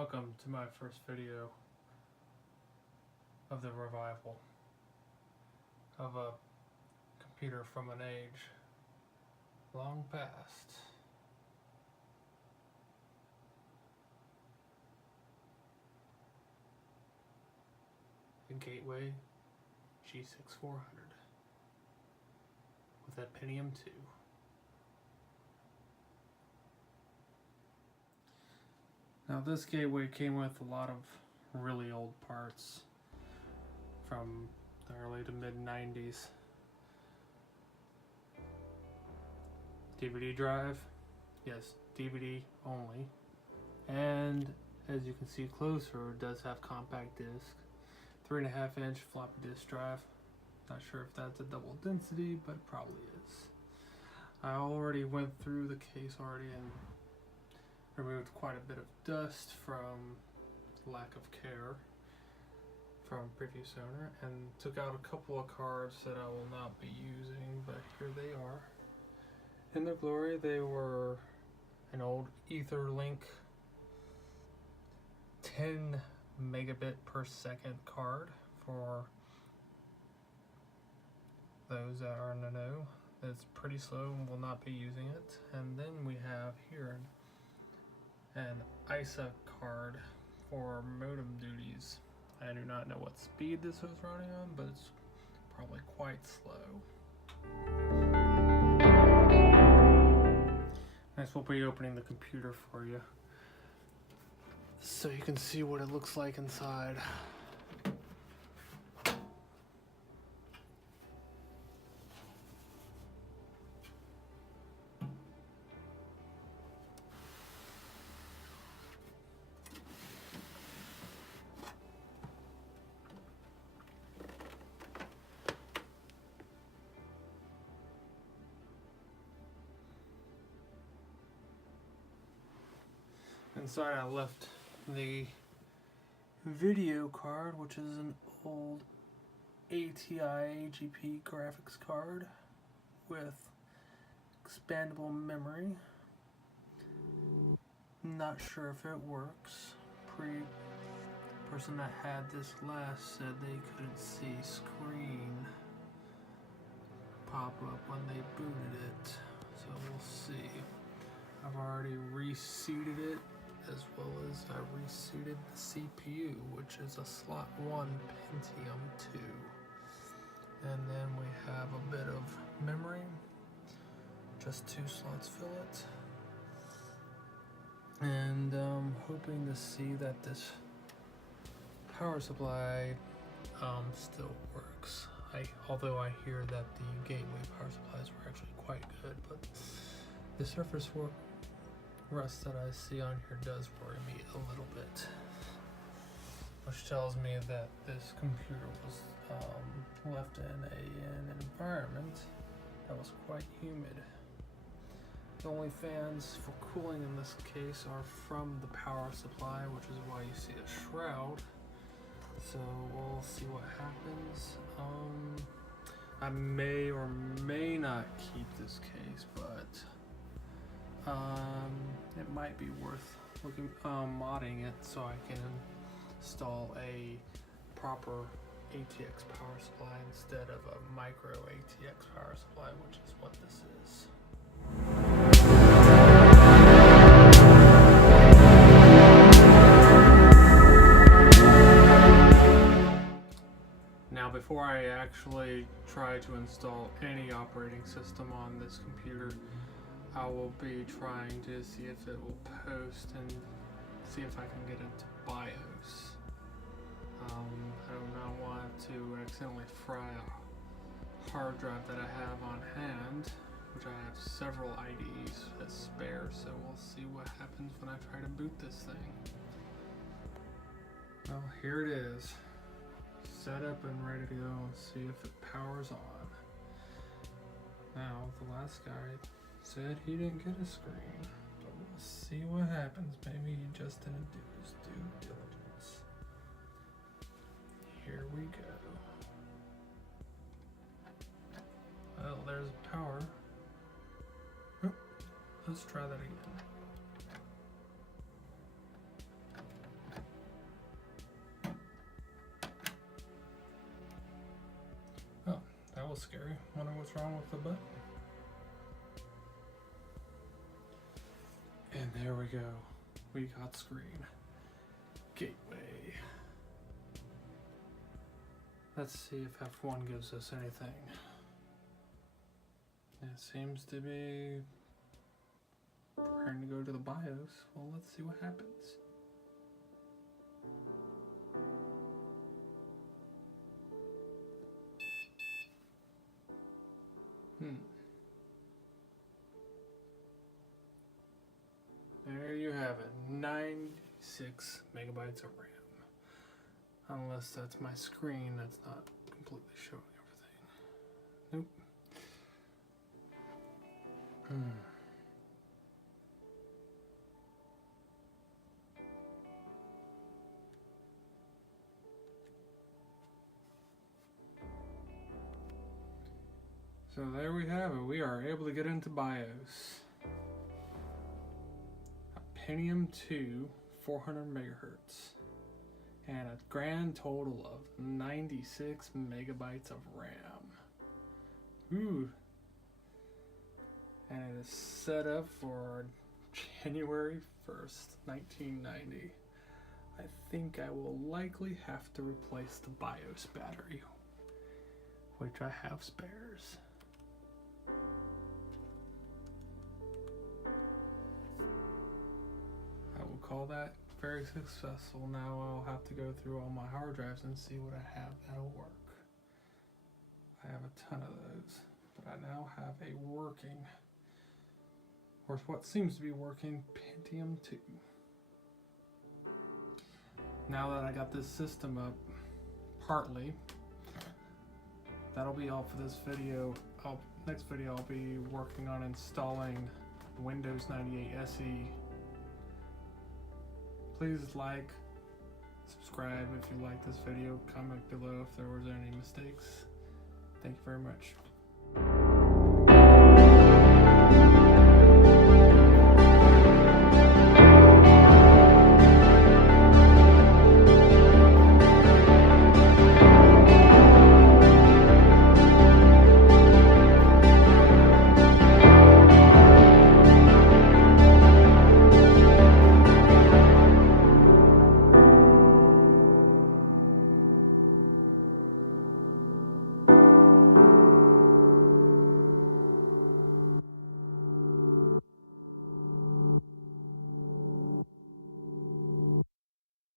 Welcome to my first video of the revival of a computer from an age long past. The Gateway G6400 with a Pentium II. Now this gateway came with a lot of really old parts from the early to mid 90s. DVD drive, yes, DVD only. And as you can see closer, it does have compact disc, 3.5 inch floppy disk drive. Not sure if that's a double density, but it probably is. I already went through the case already and removed quite a bit of dust from lack of care from previous owner, and took out a couple of cards that I will not be using, but here they are. In their glory, they were an old Etherlink 10 megabit per second card for those that are in the know. It's pretty slow and will not be using it. And then we have here an ISA card for modem duties. I do not know what speed this was running on, but it's probably quite slow. Next we'll be opening the computer for you, so you can see what it looks like inside. Inside I left the video card, which is an old ATI AGP graphics card with expandable memory. Not sure if it works. Person that had this last said they couldn't see screen pop up when they booted it, so we'll see. I've already reseated it, as well as I reseated the CPU, which is a slot 1 Pentium II. And then we have a bit of memory, just 2 slots fill it. And I'm hoping to see that this power supply still works. Although I hear that the Gateway power supplies were actually quite good, but the surface rust that I see on here does worry me a little bit, which tells me that this computer was left in an environment that was quite humid. The only fans for cooling in this case are from the power supply, which is why you see a shroud. So we'll see what happens. I may or may not keep this case, but it might be worth modding it so I can install a proper ATX power supply instead of a micro ATX power supply, which is what this is. Now, before I actually try to install any operating system on this computer, I will be trying to see if it will post and see if I can get it to BIOS. I do not want to accidentally fry a hard drive that I have on hand, which I have several IDs as spare, so we'll see what happens when I try to boot this thing. Well, here it is, set up and ready to go, and see if it powers on. Now, the last guy said he didn't get a screen, but we'll see what happens. Maybe he just didn't do his due diligence. Here we go. Well, there's power. Oh, let's try that again. Wonder what's wrong with the button. And there we go. We got screen. Gateway. Let's see if F1 gives us anything. It seems to be preparing to go to the BIOS. Well, let's see what happens. There you have it, 96 megabytes of RAM. Unless that's my screen that's not completely showing everything. Nope. So there we have it. We are able to get into BIOS. A Pentium II, 400 megahertz, and a grand total of 96 megabytes of RAM. Ooh. And it is set up for January 1st, 1990. I think I will likely have to replace the BIOS battery, which I have spares. I will call that very successful. Now I'll have to go through all my hard drives and see what I have that'll work. I have a ton of those, but I now have a working, or what seems to be working, Pentium II. Now that I got this system up, partly, that'll be all for this video. Next video I'll be working on installing Windows 98 SE. Please like, subscribe if you like this video, comment below if there was any mistakes. Thank you very much.